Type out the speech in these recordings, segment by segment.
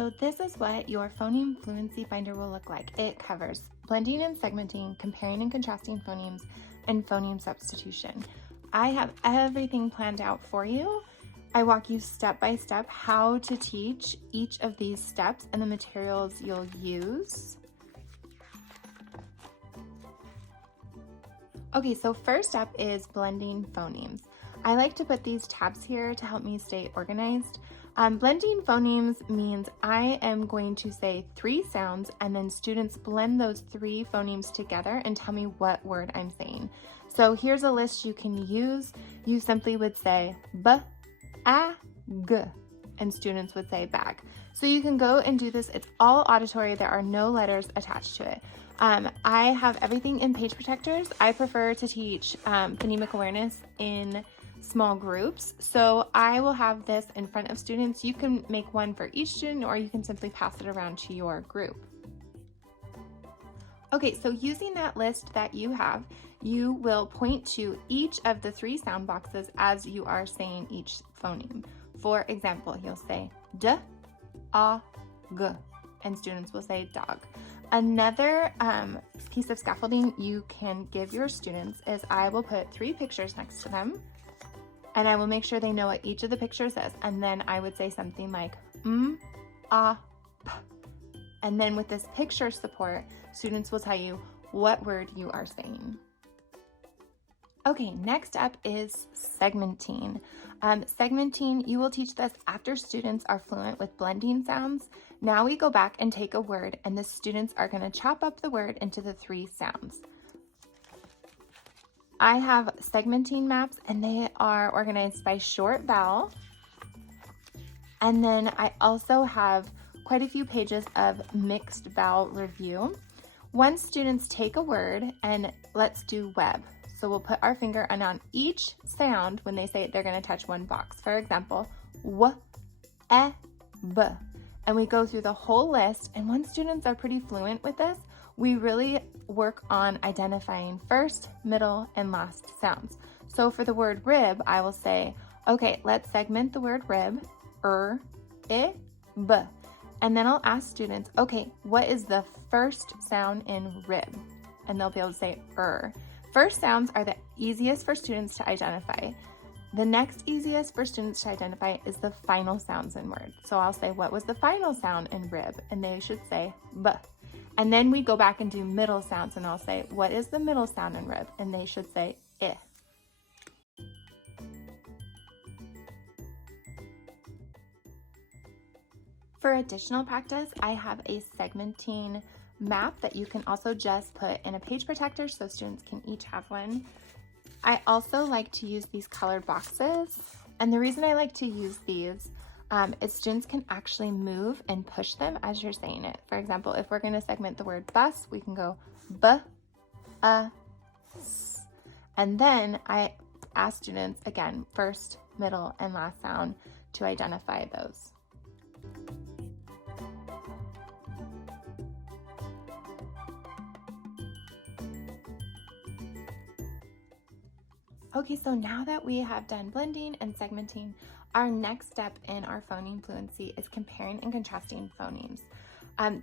So this is what your phoneme fluency finder will look like. It covers blending and segmenting, comparing and contrasting phonemes, and phoneme substitution. I have everything planned out for you. I walk you step by step how to teach each of these steps and the materials you'll use. Okay, so first up is blending phonemes. I like to put these tabs here to help me stay organized. Blending phonemes means I am going to say 3 sounds and then students blend those 3 phonemes together and tell me what word I'm saying. So here's a list you can use. You simply would say b, a, g, and students would say bag. So you can go and do this. It's all auditory. There are no letters attached to it. I have everything in page protectors. I prefer to teach phonemic awareness in small groups. So I will have this in front of students. You can make one for each student or you can simply pass it around to your group. Okay, so using that list that you have, you will point to each of the 3 sound boxes as you are saying each phoneme. For example, you'll say d, a, g, and students will say dog. Another piece of scaffolding you can give your students is I will put 3 pictures next to them and I will make sure they know what each of the pictures is. And then I would say something like a, p. And then with this picture support, students will tell you what word you are saying. Okay, next up is segmenting. Segmenting, you will teach this after students are fluent with blending sounds. Now we go back and take a word and the students are going to chop up the word into the 3 sounds. I have segmenting maps and they are organized by short vowel. And then I also have quite a few pages of mixed vowel review. Once students take a word, and let's do web. So we'll put our finger on each sound. When they say it, they're going to touch one box. For example, w, e, b. And we go through the whole list. And once students are pretty fluent with this, we really work on identifying first, middle, and last sounds. So for the word rib, I will say, okay, let's segment the word rib, I, b. And then I'll ask students, okay, what is the first sound in rib? And they'll be able to say First sounds are the easiest for students to identify. The next easiest for students to identify is the final sounds in words. So I'll say, what was the final sound in rib? And they should say b. And then we go back and do middle sounds and I'll say, what is the middle sound in rib? And they should say I. For additional practice, I have a segmenting map that you can also just put in a page protector so students can each have one. I also like to use these colored boxes. And the reason I like to use these is students can actually move and push them as you're saying it. For example, if we're going to segment the word bus, we can go b, a, s. And then I ask students, again, first, middle, and last sound to identify those. Okay, so now that we have done blending and segmenting, our next step in our phoneme fluency is comparing and contrasting phonemes.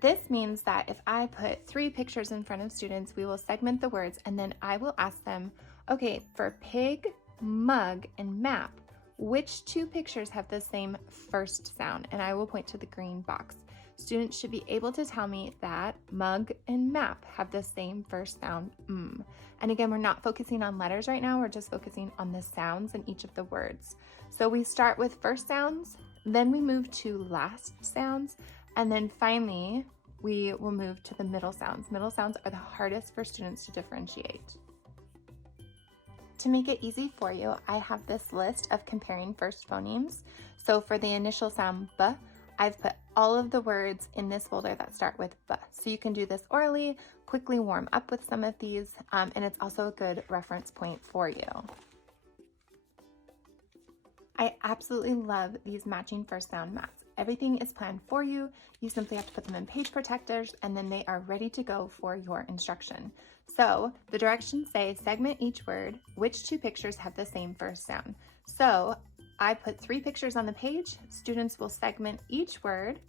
This means that if I put 3 pictures in front of students, we will segment the words and then I will ask them, okay, for pig, mug, and map, which 2 pictures have the same first sound? And I will point to the green box. Students should be able to tell me that mug and map have the same first sound, mm. And again, we're not focusing on letters right now, we're just focusing on the sounds in each of the words. So we start with first sounds, then we move to last sounds, and then finally, we will move to the middle sounds. Middle sounds are the hardest for students to differentiate. To make it easy for you, I have this list of comparing first phonemes. So for the initial sound b, I've put all of the words in this folder that start with b. So you can do this orally, quickly warm up with some of these, and it's also a good reference point for you. I absolutely love these matching first sound maps. Everything is planned for you. You simply have to put them in page protectors and then they are ready to go for your instruction. So the directions say segment each word, which 2 pictures have the same first sound. So I put 3 pictures on the page. Students will segment each word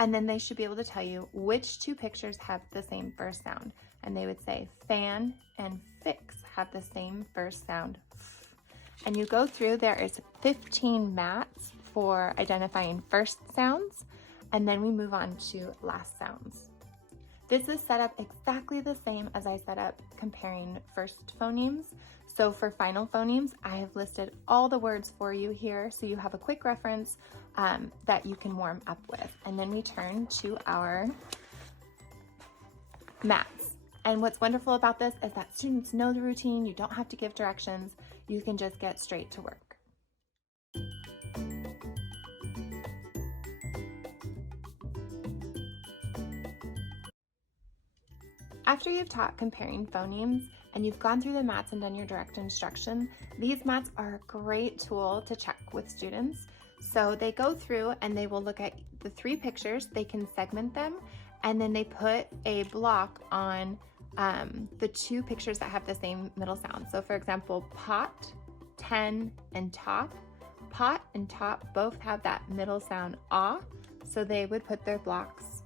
And then they should be able to tell you which two pictures have the same first sound. And they would say fan and fix have the same first sound. And you go through, there is 15 mats for identifying first sounds, and then we move on to last sounds. This is set up exactly the same as I set up comparing first phonemes. So for final phonemes, I have listed all the words for you here, so you have a quick reference that you can warm up with. And then we turn to our mats. And what's wonderful about this is that students know the routine. You don't have to give directions. You can just get straight to work. After you've taught comparing phonemes and you've gone through the mats and done your direct instruction, these mats are a great tool to check with students. So they go through and they will look at the 3 pictures, they can segment them, and then they put a block on the 2 pictures that have the same middle sound. So for example, pot, 10, and top. Pot and top both have that middle sound ah, so they would put their blocks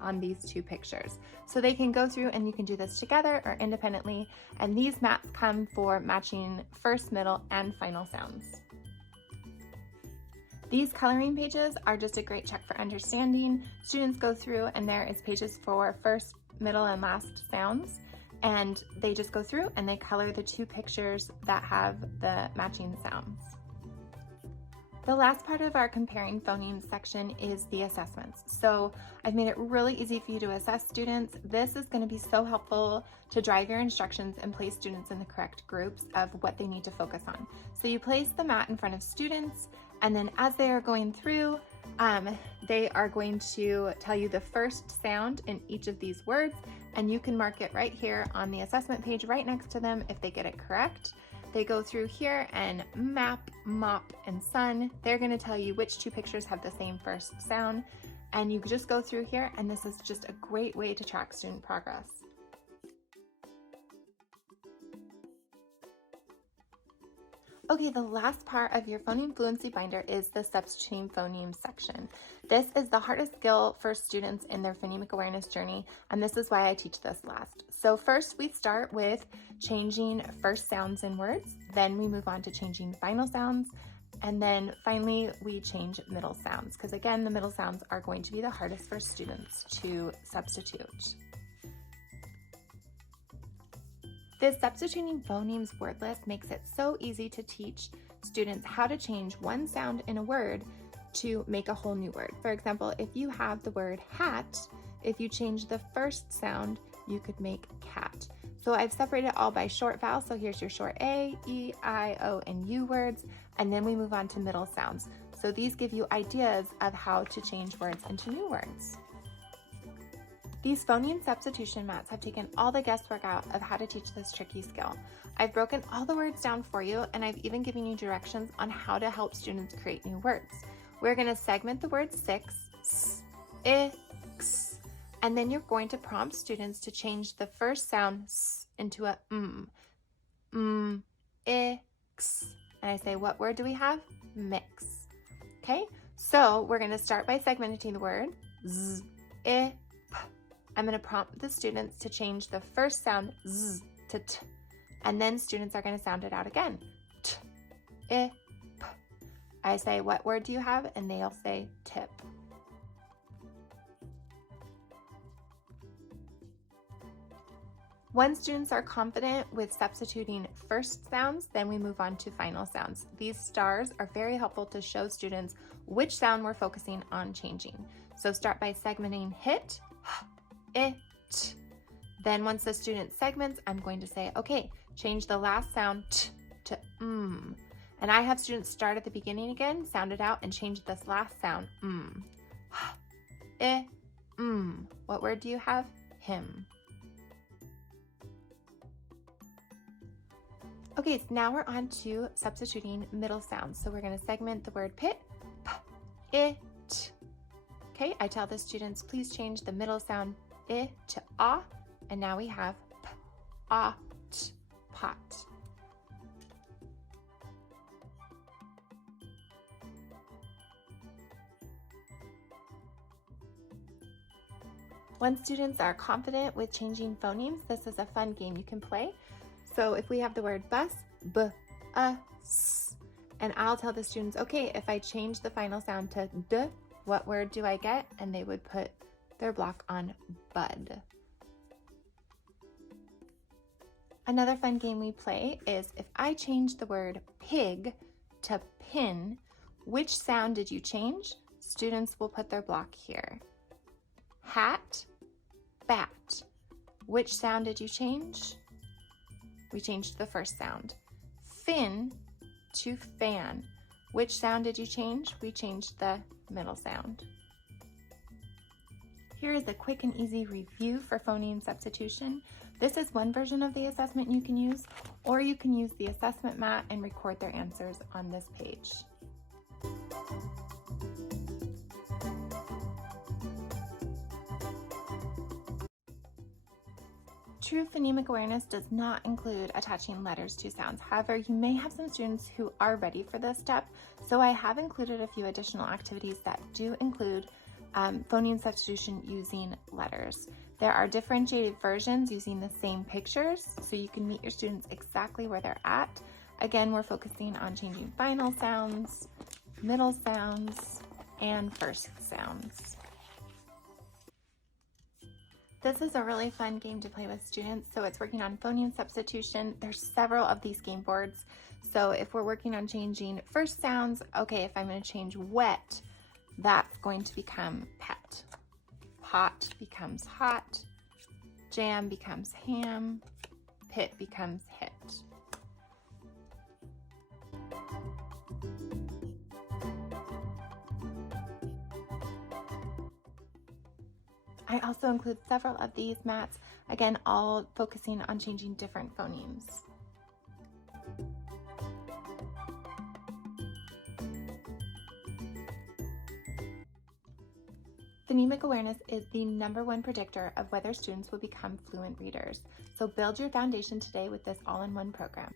on these 2 pictures. So they can go through and you can do this together or independently, and these mats come for matching first, middle, and final sounds. These coloring pages are just a great check for understanding. Students go through and there is pages for first, middle, and last sounds, and they just go through and they color the 2 pictures that have the matching sounds. The last part of our comparing phonemes section is the assessments. So I've made it really easy for you to assess students. This is going to be so helpful to drive your instructions and place students in the correct groups of what they need to focus on. So you place the mat in front of students, and then as they are going through, they are going to tell you the first sound in each of these words, and you can mark it right here on the assessment page right next to them if they get it correct. They go through here and map, mop, and sun. They're going to tell you which 2 pictures have the same first sound, and you just go through here, and this is just a great way to track student progress. Okay, the last part of your phoneme fluency binder is the substituting phonemes section. This is the hardest skill for students in their phonemic awareness journey, and this is why I teach this last. So first we start with changing first sounds in words, then we move on to changing final sounds, and then finally we change middle sounds, because again, the middle sounds are going to be the hardest for students to substitute. This substituting phonemes word list makes it so easy to teach students how to change one sound in a word to make a whole new word. For example, if you have the word hat, if you change the first sound, you could make cat. So I've separated it all by short vowels. So here's your short A, E, I, O, and U words, and then we move on to middle sounds. So these give you ideas of how to change words into new words. These phoneme substitution mats have taken all the guesswork out of how to teach this tricky skill. I've broken all the words down for you, and I've even given you directions on how to help students create new words. We're going to segment the word 6, s, I, x, and then you're going to prompt students to change the first sound s into a I, x. And I say, what word do we have? Mix. Okay, so we're going to start by segmenting the word z, I, p. I'm going to prompt the students to change the first sound z to t, and then students are going to sound it out again. T, I, p. I say, what word do you have? And they'll say tip. Once students are confident with substituting first sounds, then we move on to final sounds. These stars are very helpful to show students which sound we're focusing on changing. So start by segmenting hit, it. Then once the student segments, I'm going to say, okay, change the last sound t to And I have students start at the beginning again, sound it out, and change this last sound, I, What word do you have? Him. Okay, so now we're on to substituting middle sounds. So we're going to segment the word pit, p, it. Okay, I tell the students, please change the middle sound I to ah, and now we have p, ah, t, pot. Once students are confident with changing phonemes, this is a fun game you can play. So if we have the word bus, b, s, and I'll tell the students, okay, if I change the final sound to d, what word do I get? And they would put their block on bud. Another fun game we play is if I change the word pig to pin, which sound did you change? Students will put their block here. Hat, bat. Which sound did you change? We changed the first sound. Fin to fan. Which sound did you change? We changed the middle sound. Here is a quick and easy review for phoneme substitution. This is one version of the assessment you can use, or you can use the assessment mat and record their answers on this page. True phonemic awareness does not include attaching letters to sounds. However, you may have some students who are ready for this step, so I have included a few additional activities that do include phoneme substitution using letters. There are differentiated versions using the same pictures, so you can meet your students exactly where they're at. Again, we're focusing on changing final sounds, middle sounds, and first sounds. This is a really fun game to play with students. So it's working on phoneme substitution. There's several of these game boards. So if we're working on changing first sounds, okay, if I'm going to change wet, that's going to become pet. Pot becomes hot. Jam becomes ham. Pit becomes hit. I also include several of these mats, again, all focusing on changing different phonemes. Phonemic awareness is the #1 predictor of whether students will become fluent readers. So build your foundation today with this all-in-one program.